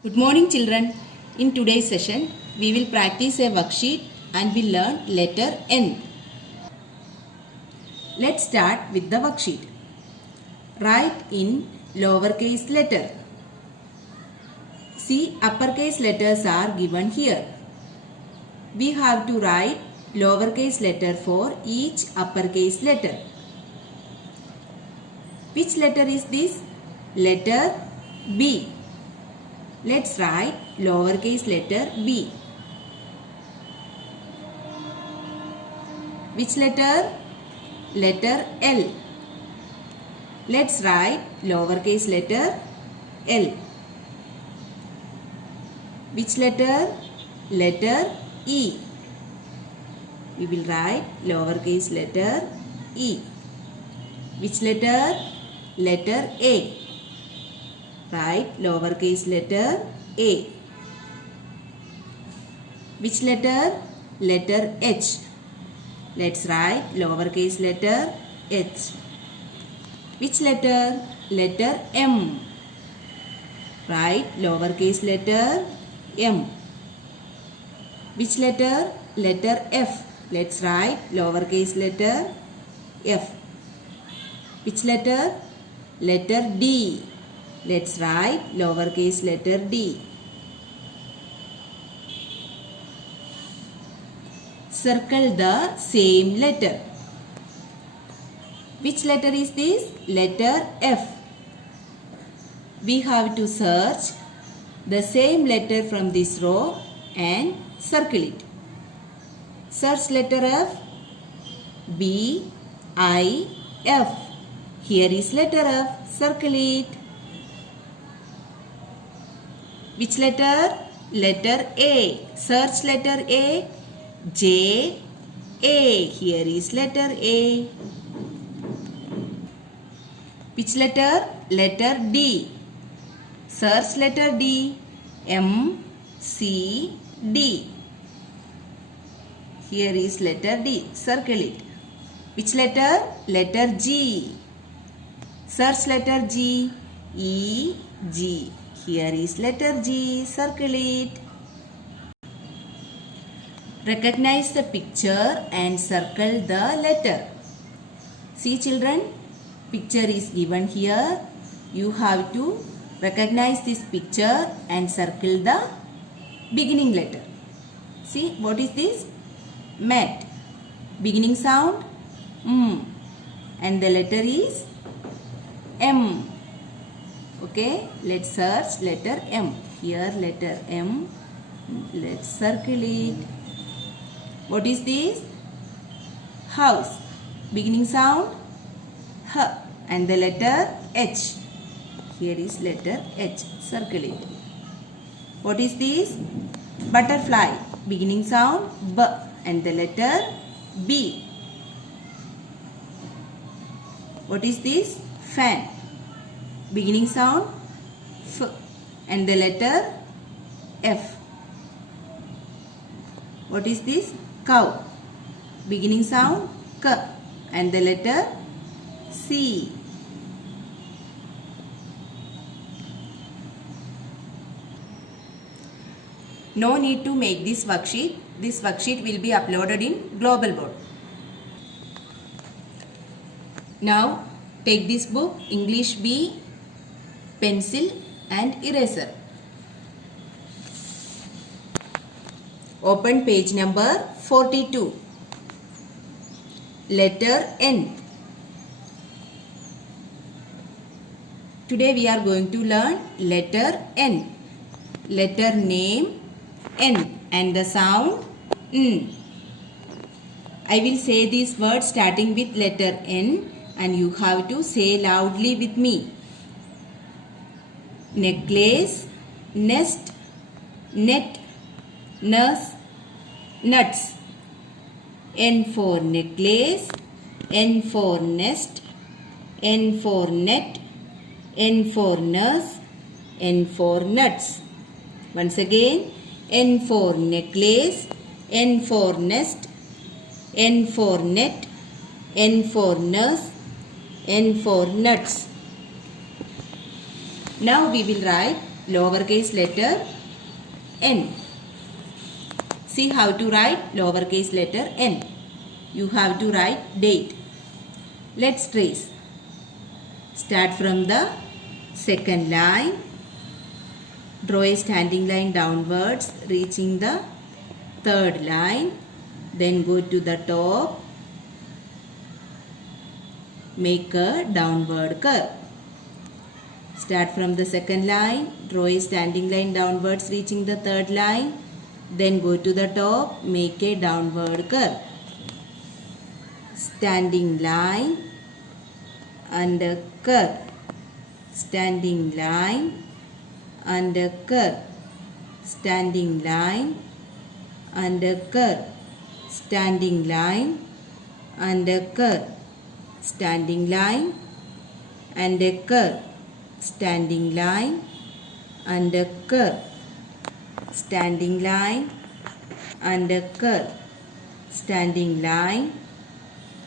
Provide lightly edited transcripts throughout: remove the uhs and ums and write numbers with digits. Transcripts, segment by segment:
Good morning children. In today's session, we will practice a worksheet and will learn letter N. Let's start with the worksheet. Write in lowercase letter. See, uppercase letters are given here. We have to write lowercase letter for each uppercase letter. Which letter is this? Letter B. Let's write lowercase letter B. Which letter? Letter L. Let's write lowercase letter L. Which letter? Letter E. We will write lowercase letter E. Which letter? Letter A. Write lowercase letter A. Which letter? Letter H. Let's write lowercase letter H. Which letter? Letter M. Write lowercase letter M. Which letter? Letter F. Let's write lowercase letter F. Which letter? Letter D. Let's write lowercase letter D. Circle the same letter. Which letter is this? Letter F. We have to search the same letter from this row and circle it. Search letter F. B, I, F. Here is letter F. Circle it. Which letter? Letter A. Search letter A. J, A. Here is letter A. Which letter? Letter D. Search letter D. M, C, D. Here is letter D. Circle it. Which letter? Letter G. Search letter G. E, G. Here is letter G. Circle it. Recognize the picture and circle the letter. See children, picture is given here. You have to recognize this picture and circle the beginning letter. See, what is this? Mat. Beginning sound M. And the letter is M. Okay, let's search letter M. Here letter M. Let's circle it. What is this? House. Beginning sound H. And the letter H. Here is letter H. Circle it. What is this? Butterfly. Beginning sound B. And the letter B. What is this? Fan. Beginning sound F. And the letter F. What is this? Cow. Beginning sound K. And the letter C. No need to make this worksheet. This worksheet will be uploaded in Global Board. Now take this book English B, pencil and eraser. Open page number 42. Letter N. Today we are going to learn letter N. Letter name N and the sound N. I will say these words starting with letter N and you have to say loudly with me. Necklace, nest, net, nurse, nuts. N for necklace, N for nest, N for net, N for nurse, N for nuts. Once again, N for necklace, N for nest, N for net, N for nurse, N for nuts. Now we will write lowercase letter n. See how to write lowercase letter n. You have to write date. Let's trace. Start from the second line. Draw a standing line downwards, reaching the third line. Then go to the top. Make a downward curve. Start from the second line. Draw a standing line downwards, reaching the third line. Then go to the top. Make a downward curve. Standing line and a curve. Standing line and a curve. Standing line and a curve. Standing line and a curve. Standing line and a curve. Standing line and a curve. Standing line and a curve. Standing line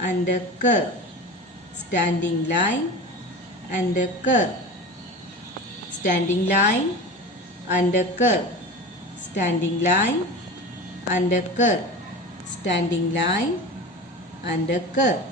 and a curve. Standing line and a curve. Standing line and a curve. Standing line and a curve. Standing line and a curve.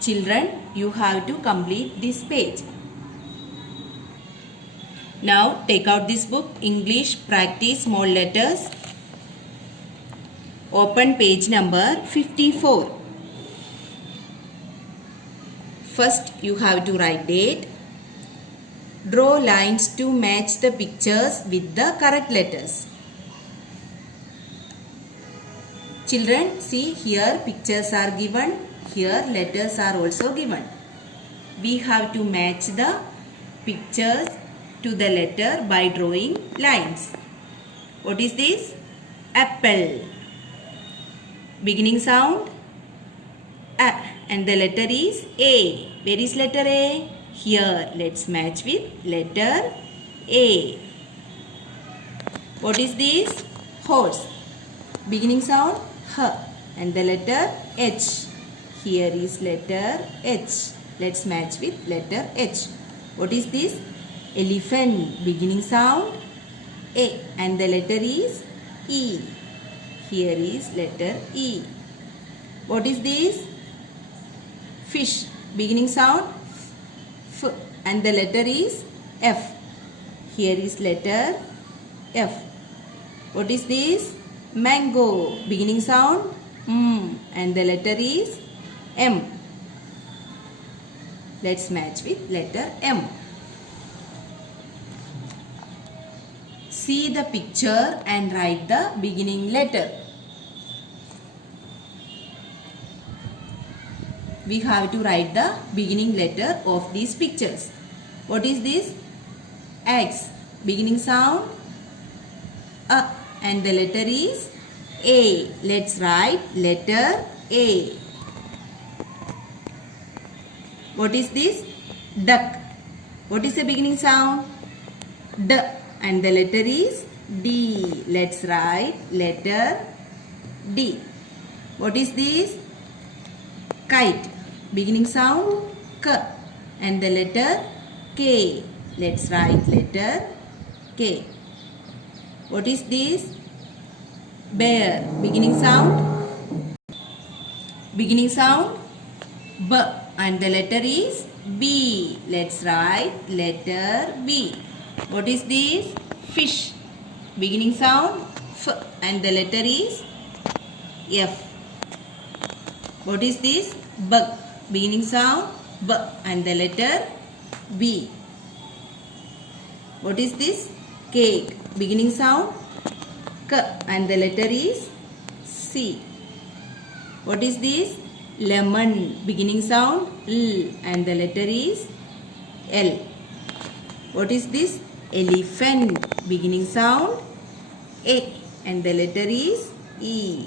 Children, you have to complete this page. Now take out this book, English Practice Small Letters. Open page number 54. First you have to write date. Draw lines to match the pictures with the correct letters. Children, see here pictures are given. Here letters are also given. We have to match the pictures to the letter by drawing lines. What is this? Apple. Beginning sound A and the letter is A. Where is letter A? Here. Let's match with letter A. What is this? Horse. Beginning sound H and the letter H. Here is letter H. Let's match with letter H. What is this? Elephant. Beginning sound A and the letter is E. Here is letter E. What is this? Fish. Beginning sound F and the letter is F. Here is letter F. What is this? Mango. Beginning sound M and the letter is M. Let's match with letter M. See the picture and write the beginning letter. We have to write the beginning letter of these pictures. What is this? X. Beginning sound A and the letter is A. Let's write letter A. What is this? Duck. What is the beginning sound? D and the letter is D. Let's write letter D. What is this? Kite. Beginning sound K and the letter K. Let's write letter K. What is this? Bear. Beginning sound B and the letter is B. Let's write letter B. What is this? Fish. Beginning sound F and the letter is F. What is this? Bug. Beginning sound B and the letter B. What is this? Cake. Beginning sound K and the letter is C. What is this? Lemon. Beginning sound L and the letter is L. What is this? Elephant. Beginning sound A and the letter is E.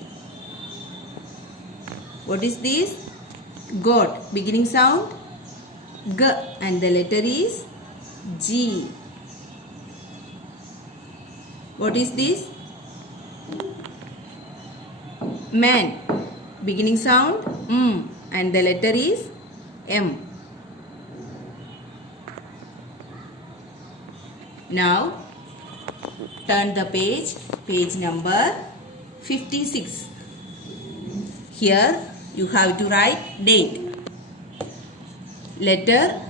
What is this? Goat. Beginning sound G and the letter is G. What is this? Man. Beginning sound M and the letter is M. Now turn the page number 56. Here you have to write date. Letter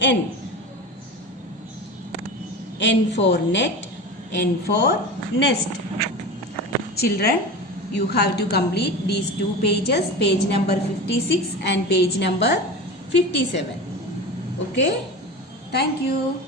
N. N for net, N for nest. Children, you have to complete these two pages, page number 56 and page number 57. Okay? Thank you.